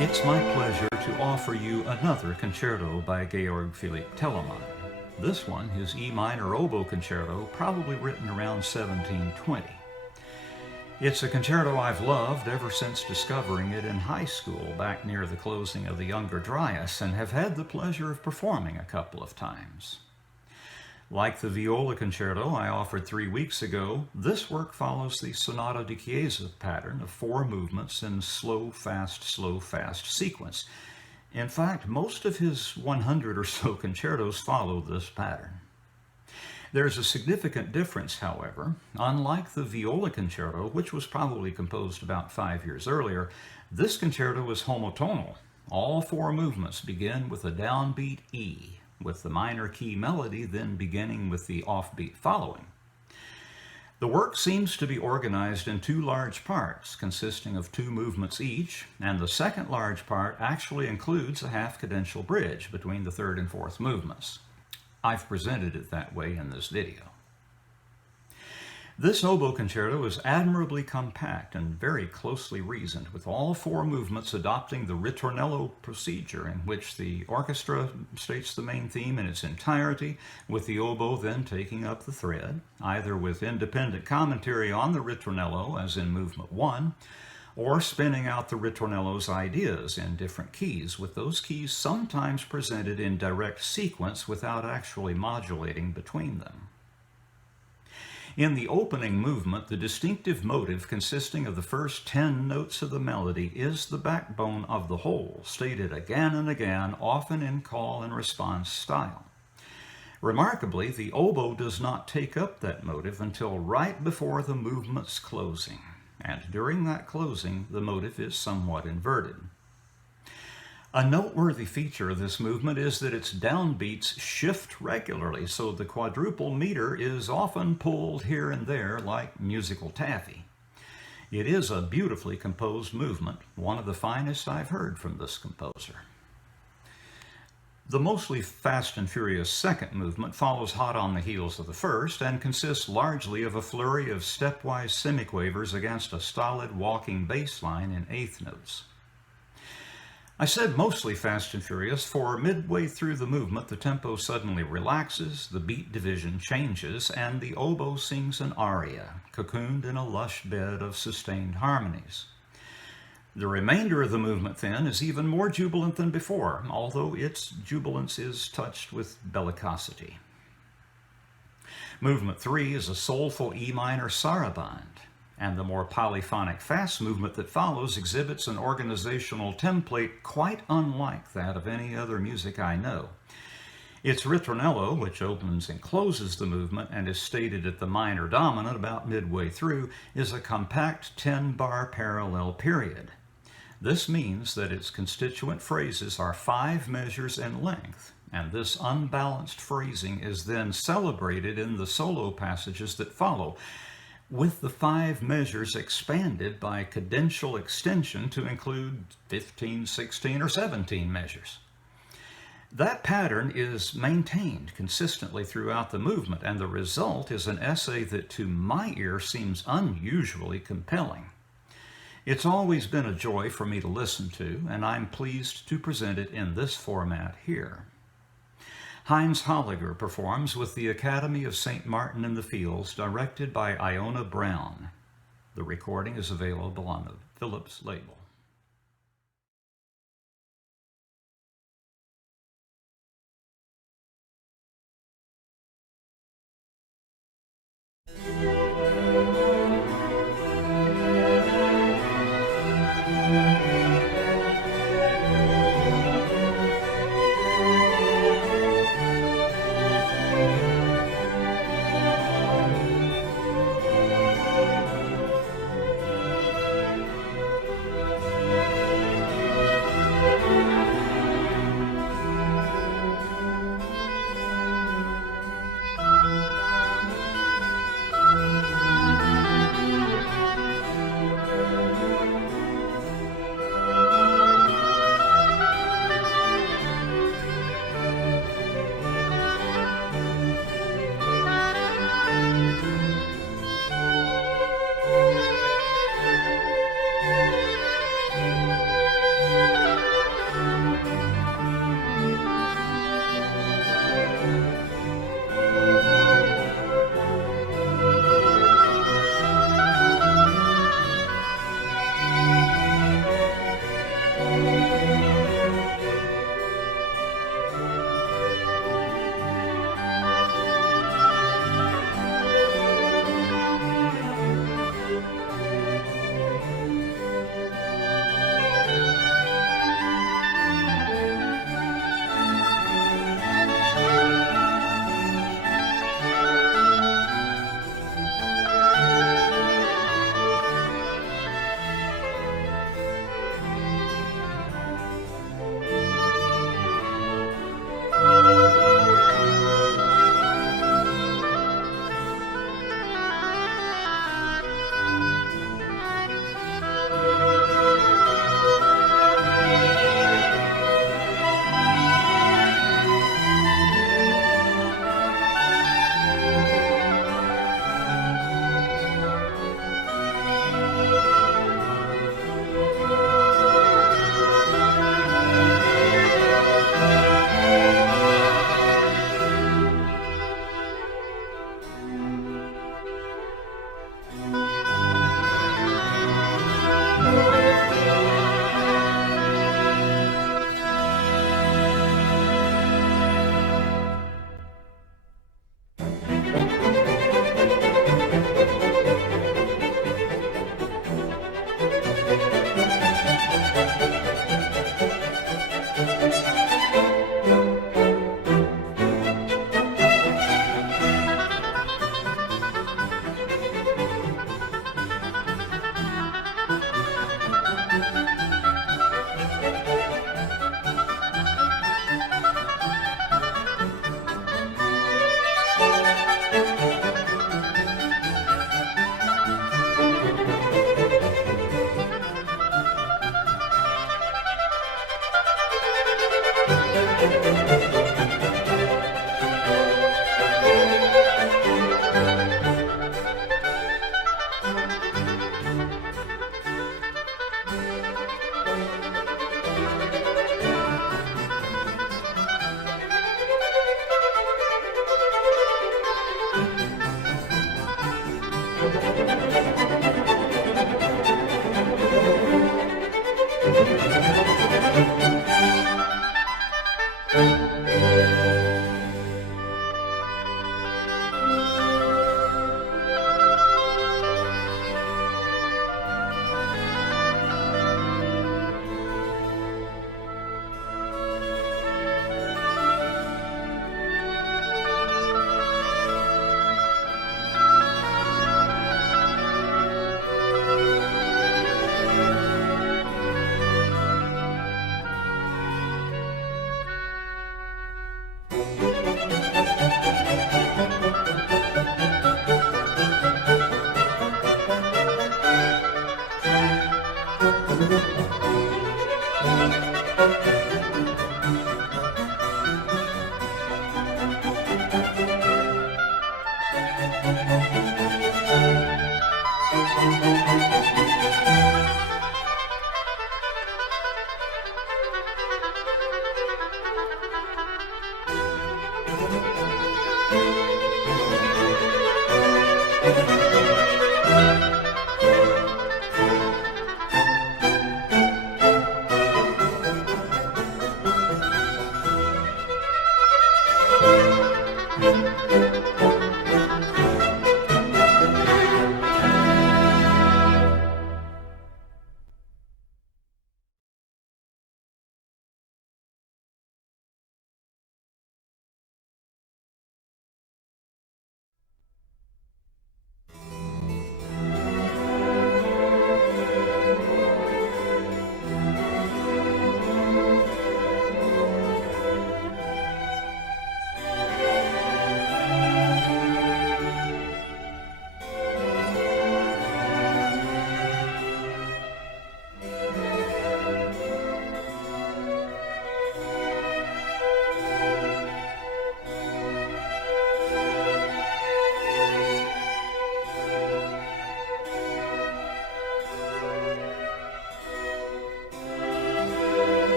It's my pleasure to offer you another concerto by Georg Philipp Telemann. This one, his E minor oboe concerto, probably written around 1720. It's a concerto I've loved ever since discovering it in high school back near the closing of the Younger Dryas, and have had the pleasure of performing a couple of times. Like the viola concerto I offered 3 weeks ago, this work follows the Sonata di Chiesa pattern of 4 movements in slow, fast sequence. In fact, most of his 100 or so concertos follow this pattern. There's a significant difference, however. Unlike the viola concerto, which was probably composed about 5 years earlier, this concerto is homotonal. All 4 movements begin with a downbeat E, with the minor key melody then beginning with the offbeat following. The work seems to be organized in 2 large parts, consisting of 2 movements each, and the second large part actually includes a half-cadential bridge between the 3rd and 4th movements. I've presented it that way in this video. This oboe concerto is admirably compact and very closely reasoned, with all 4 movements adopting the ritornello procedure, in which the orchestra states the main theme in its entirety, with the oboe then taking up the thread, either with independent commentary on the ritornello, as in movement 1, or spinning out the ritornello's ideas in different keys, with those keys sometimes presented in direct sequence without actually modulating between them. In the opening movement, the distinctive motive consisting of the first 10 notes of the melody is the backbone of the whole, stated again and again, often in call and response style. Remarkably, the oboe does not take up that motive until right before the movement's closing, and during that closing, the motive is somewhat inverted. A noteworthy feature of this movement is that its downbeats shift regularly, so the quadruple meter is often pulled here and there like musical taffy. It is a beautifully composed movement, one of the finest I've heard from this composer. The mostly fast and furious second movement follows hot on the heels of the first and consists largely of a flurry of stepwise semiquavers against a stolid walking bass line in 8th notes. I said mostly fast and furious, for midway through the movement the tempo suddenly relaxes, the beat division changes, and the oboe sings an aria, cocooned in a lush bed of sustained harmonies. The remainder of the movement then is even more jubilant than before, although its jubilance is touched with bellicosity. Movement 3 is a soulful E minor saraband, and the more polyphonic fast movement that follows exhibits an organizational template quite unlike that of any other music I know. Its ritornello, which opens and closes the movement and is stated at the minor dominant about midway through, is a compact 10-bar parallel period. This means that its constituent phrases are 5 measures in length, and this unbalanced phrasing is then celebrated in the solo passages that follow, with the 5 measures expanded by cadential extension to include 15, 16, or 17 measures. That pattern is maintained consistently throughout the movement, and the result is an essay that to my ear seems unusually compelling. It's always been a joy for me to listen to, and I'm pleased to present it in this format here. Heinz Holliger performs with the Academy of St. Martin in the Fields, directed by Iona Brown. The recording is available on the Philips label.